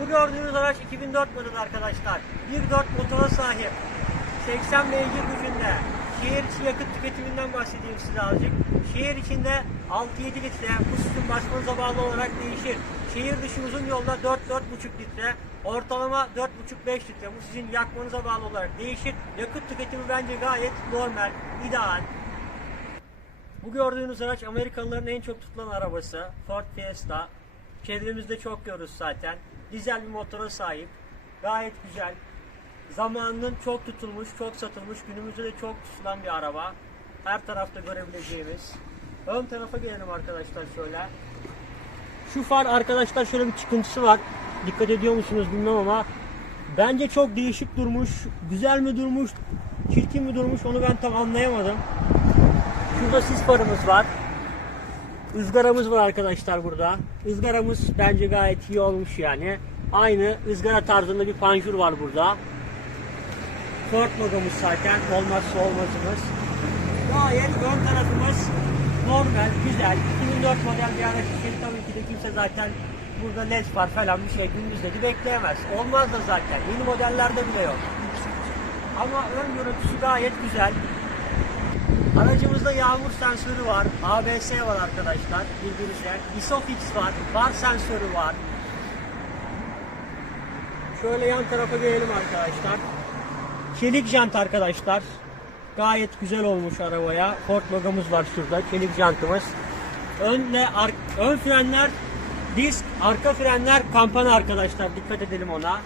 Bu gördüğünüz araç 2004 model arkadaşlar. 1.4 motora sahip. 80 beygir gücünde. Şehir içi yakıt tüketiminden bahsedeyim size azıcık. Şehir içinde 6-7 litre, bu sizin basmanıza bağlı olarak değişir. Şehir dışı uzun yolda 4-4,5 litre, ortalama 4,5-5 litre. Bu sizin yakmanıza bağlı olarak değişir. Yakıt tüketimi bence gayet normal, ideal. Bu gördüğünüz araç Amerikalıların en çok tutulan arabası. Ford Fiesta. Çevremizde çok görürüz zaten. Dizel bir motora sahip. Gayet güzel. Zamanının çok tutulmuş, çok satılmış, günümüzde de çok tutulan bir araba. Her tarafta görebileceğimiz. Ön tarafa gelelim arkadaşlar şöyle. Şu far arkadaşlar şöyle bir çıkıntısı var. Dikkat ediyor musunuz bilmem ama bence çok değişik durmuş. Güzel mi durmuş, çirkin mi durmuş onu ben tam anlayamadım. Şurada sis farımız var. Izgaramız var arkadaşlar burada. Izgaramız bence gayet iyi olmuş yani. Aynı ızgara tarzında bir panjur var burada. Ford logomuz zaten olmazsa olmazımız. Gayet ön tarafımız normal, güzel. 2004 model bir araç için tabii ki de kimse zaten burada led far falan bir şey gündüz dedi bekleyemez. Olmaz da zaten. Yeni modellerde bile yok. Ama ön görüntüsü gayet güzel. Aracımızda yağmur sensörü var, ABS var arkadaşlar bildiğinizde. ISOFIX var, bar sensörü var. Şöyle yan tarafa gelelim arkadaşlar. Çelik jant arkadaşlar. Gayet güzel olmuş arabaya. Ford logomuz var şurada. Çelik jantımız. Önle ön frenler disk, arka frenler kampana arkadaşlar. Dikkat edelim ona.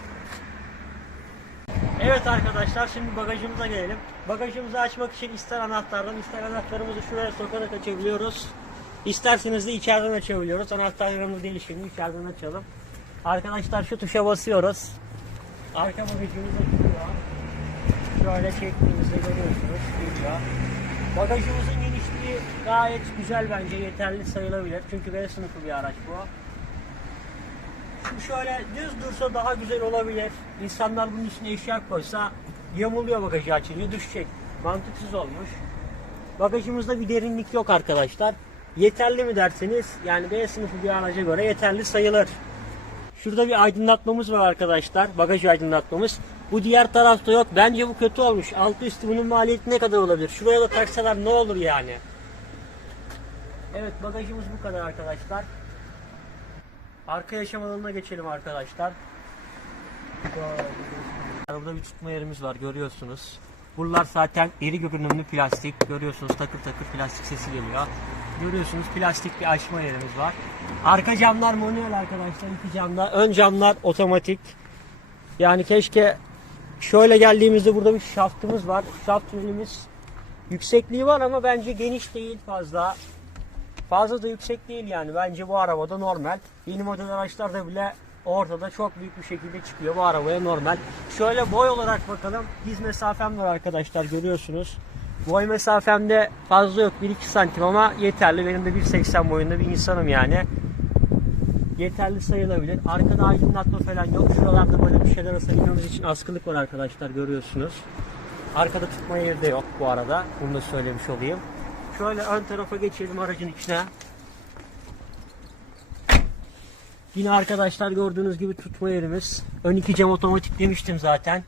Evet arkadaşlar şimdi bagajımıza gelelim. Bagajımızı açmak için ister anahtardan ister anahtarımızı şuraya sokarak açabiliyoruz. İsterseniz de içeriden açabiliyoruz. Anahtarlarımız değil şimdi içeriden açalım. Arkadaşlar şu tuşa basıyoruz. Arka bagajımız açılıyor. Şöyle çektiğimizde görüyorsunuz. Bagajımızın genişliği gayet güzel bence yeterli sayılabilir. Çünkü B sınıfı bir araç bu. Şu şöyle düz dursa daha güzel olabilir. İnsanlar bunun üstüne eşya koysa yamuluyor bagajı açınca düşecek. Mantıksız olmuş. Bagajımızda bir derinlik yok arkadaşlar. Yeterli mi derseniz yani B sınıfı bir araca göre yeterli sayılır. Şurada bir aydınlatmamız var arkadaşlar. Bagaj aydınlatmamız. Bu diğer tarafta yok. Bence bu kötü olmuş. Altı üstü bunun maliyeti ne kadar olabilir? Şuraya da taksalar ne olur yani? Evet bagajımız bu kadar arkadaşlar. Arka yaşam alanına geçelim arkadaşlar. Burada bir tutma yerimiz var görüyorsunuz. Buralar zaten iri görünümlü plastik. Görüyorsunuz takır takır plastik sesi geliyor. Görüyorsunuz plastik bir açma yerimiz var. Arka camlar manuel arkadaşlar iki camda. Ön camlar otomatik. Yani keşke şöyle geldiğimizde burada bir şaftımız var. Şaft tünelimiz yüksekliği var ama bence geniş değil fazla. Fazla da yüksek değil yani. Bence bu arabada normal. Yeni model araçlarda bile ortada çok büyük bir şekilde çıkıyor. Bu arabaya normal. Şöyle boy olarak bakalım. Diz mesafem var arkadaşlar görüyorsunuz. Boy mesafemde fazla yok. 1-2 santim ama yeterli. Benim de 1.80 boyunda bir insanım yani. Yeterli sayılabilir. Arkada aydınlatma falan yok. Şuralarda böyle bir şeyler asabilmemiz için askılık var arkadaşlar görüyorsunuz. Arkada tutma yeri de yok bu arada. Bunu da söylemiş olayım. Şöyle ön tarafa geçelim aracın içine. Yine arkadaşlar gördüğünüz gibi tutma yerimiz. Ön iki cam otomatik demiştim zaten.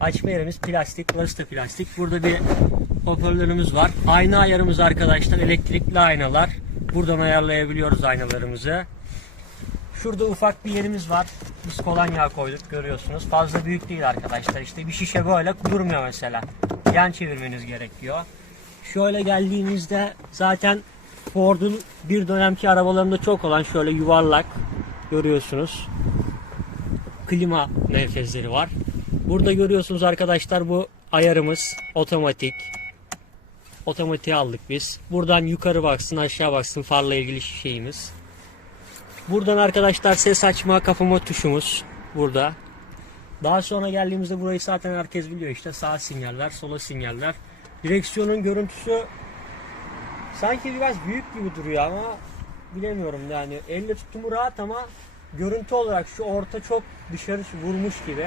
Açma yerimiz plastik. Burası da plastik. Burada bir hoparlörümüz var. Ayna ayarımız arkadaşlar. Elektrikli aynalar. Buradan ayarlayabiliyoruz aynalarımızı. Şurada ufak bir yerimiz var. Biz kolonya koyduk görüyorsunuz. Fazla büyük değil arkadaşlar. İşte bir şişe böyle durmuyor mesela. Yan çevirmeniz gerekiyor. Şöyle geldiğimizde zaten Ford'un bir dönemki arabalarında çok olan şöyle yuvarlak görüyorsunuz. Klima menfezleri var. Burada görüyorsunuz arkadaşlar bu ayarımız otomatik. Otomatiğe aldık biz. Buradan yukarı baksın aşağı baksın farla ilgili şeyimiz. Buradan arkadaşlar ses açma kapama tuşumuz burada. Daha sonra geldiğimizde burayı zaten herkes biliyor işte sağ sinyaller, sola sinyaller. Direksiyonun görüntüsü sanki biraz büyük gibi duruyor ama bilemiyorum yani elle tutumu rahat ama görüntü olarak şu orta çok dışarı vurmuş gibi.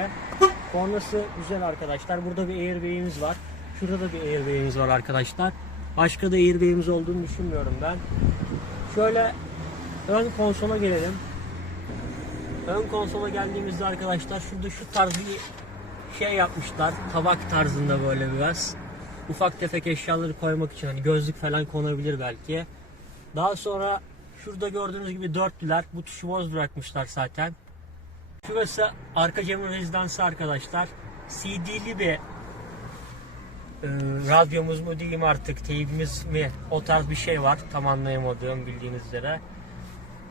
Kornası güzel arkadaşlar. Burada bir airbag'imiz var. Şurada da bir airbag'imiz var arkadaşlar. Başka da airbag'imiz olduğunu düşünmüyorum ben. Şöyle ön konsola gelelim. ön konsola geldiğimizde arkadaşlar şurada şu tarz bir şey yapmışlar. Tabak tarzında böyle biraz. Ufak tefek eşyaları koymak için hani gözlük falan konabilir belki. Daha sonra şurada gördüğünüz gibi dörtlüler. Bu tuşu boz bırakmışlar zaten. Şurası arka camın rezidansı arkadaşlar. CD'li bir e, radyomuz mu diyeyim artık teyibimiz mi o tarz bir şey var tam anlayamadığım bildiğiniz üzere.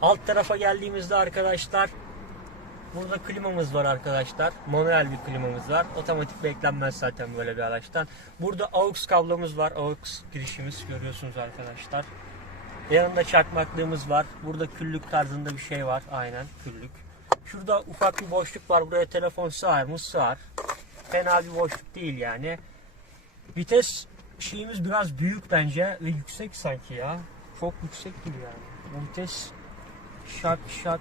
Alt tarafa geldiğimizde arkadaşlar burada klimamız var arkadaşlar. Manuel bir klimamız var. Otomatik beklenmez zaten böyle bir araçtan. Burada AUX kablomuz var. AUX girişimiz görüyorsunuz arkadaşlar. Yanında çakmaklığımız var. Burada küllük tarzında bir şey var. Aynen küllük. Şurada ufak bir boşluk var. Buraya telefon sığar mı? Sığar. Fena bir boşluk değil yani. Vites şeyimiz biraz büyük bence ve yüksek sanki ya. Çok yüksek gibi yani. Vites şak şak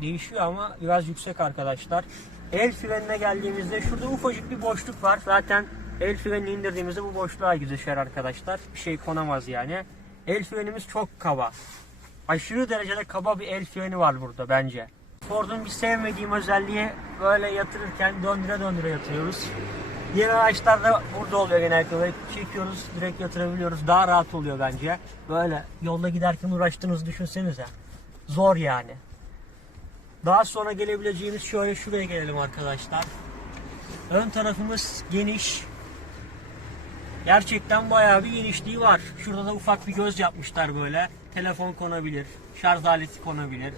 değişiyor ama biraz yüksek arkadaşlar. El frenine geldiğimizde şurada ufacık bir boşluk var. Zaten el frenini indirdiğimizde bu boşluğa düşer arkadaşlar. Bir şey konamaz yani. El frenimiz çok kaba. Aşırı derecede kaba bir el freni var burada bence. Ford'un bir sevmediğim özelliği böyle yatırırken döndüre döndüre yatırıyoruz. Diğer araçlarda burada oluyor genellikle. Böyle çekiyoruz, direkt yatırabiliyoruz. Daha rahat oluyor bence. Böyle yolda giderken uğraştığınızı düşünsenize. Zor yani. Daha sonra gelebileceğimiz şöyle şuraya gelelim arkadaşlar. Ön tarafımız geniş. Gerçekten bayağı bir genişliği var. Şurada da ufak bir göz yapmışlar böyle. Telefon konabilir, şarj aleti konabilir.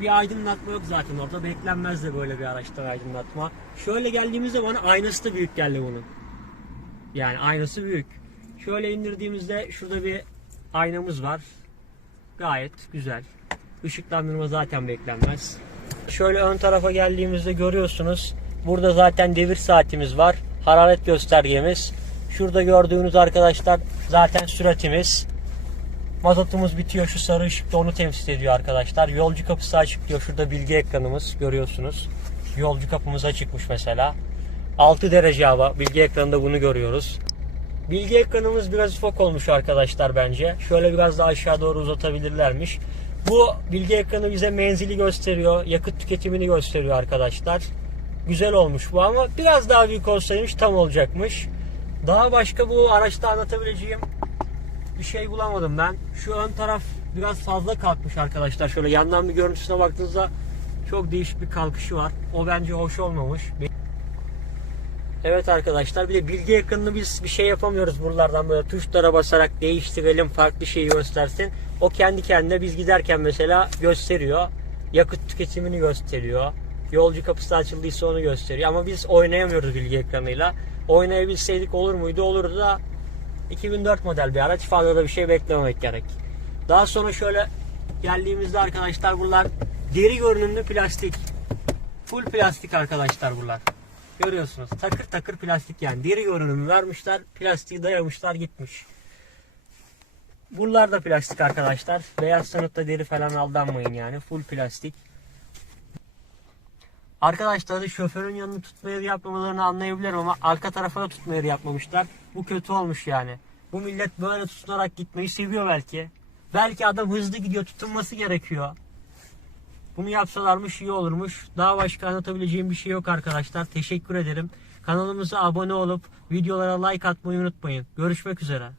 Bir aydınlatma yok zaten orada. Beklenmez de böyle bir araçtan aydınlatma. Şöyle geldiğimizde bana aynası da büyük geldi bunun. Yani aynası büyük. Şöyle indirdiğimizde şurada bir aynamız var. Gayet güzel. Işıklandırma zaten beklenmez. Şöyle ön tarafa geldiğimizde görüyorsunuz. Burada zaten devir saatimiz var. Hararet göstergemiz. Şurada gördüğünüz arkadaşlar zaten süratimiz. Mazotumuz bitiyor. Şu sarı ışık da onu temsil ediyor arkadaşlar. Yolcu kapısı açık diyor. Şurada bilgi ekranımız görüyorsunuz. Yolcu kapımız açıkmış mesela. 6 derece hava. Bilgi ekranında bunu görüyoruz. Bilgi ekranımız biraz ufak olmuş arkadaşlar bence. Şöyle biraz daha aşağı doğru uzatabilirlermiş. Bu bilgi ekranı bize menzili gösteriyor. Yakıt tüketimini gösteriyor arkadaşlar. Güzel olmuş bu ama biraz daha büyük olsaymış tam olacakmış. Daha başka bu araçta anlatabileceğim bir şey bulamadım ben. Şu ön taraf biraz fazla kalkmış arkadaşlar. Şöyle yandan bir görüntüsüne baktığınızda çok değişik bir kalkışı var. O bence hoş olmamış. Evet arkadaşlar bir de bilgi ekranını biz bir şey yapamıyoruz buralardan böyle tuşlara basarak değiştirelim farklı şeyi göstersin. O kendi kendine biz giderken mesela gösteriyor. Yakıt tüketimini gösteriyor. Yolcu kapısı açıldıysa onu gösteriyor. Ama biz oynayamıyoruz bilgi ekranıyla. Oynayabilseydik olur muydu? Olurdu da 2004 model bir araç. Fazla bir şey beklememek gerek. Daha sonra şöyle geldiğimizde arkadaşlar buralar deri görünümlü plastik. Full plastik arkadaşlar buralar. Görüyorsunuz. Takır takır plastik yani. Deri görünümü vermişler. Plastiği dayamışlar gitmiş. Buralar da plastik arkadaşlar. Beyaz sanıpta deri falan aldanmayın yani. Full plastik. Arkadaşlar şoförün yanını tutma yeri yapmamalarını anlayabilirim ama arka tarafa da tutma yapmamışlar. Bu kötü olmuş yani. Bu millet böyle tutunarak gitmeyi seviyor belki. Belki adam hızlı gidiyor tutunması gerekiyor. Bunu yapsalarmış iyi olurmuş. Daha başka anlatabileceğim bir şey yok arkadaşlar. Teşekkür ederim. Kanalımıza abone olup videolara like atmayı unutmayın. Görüşmek üzere.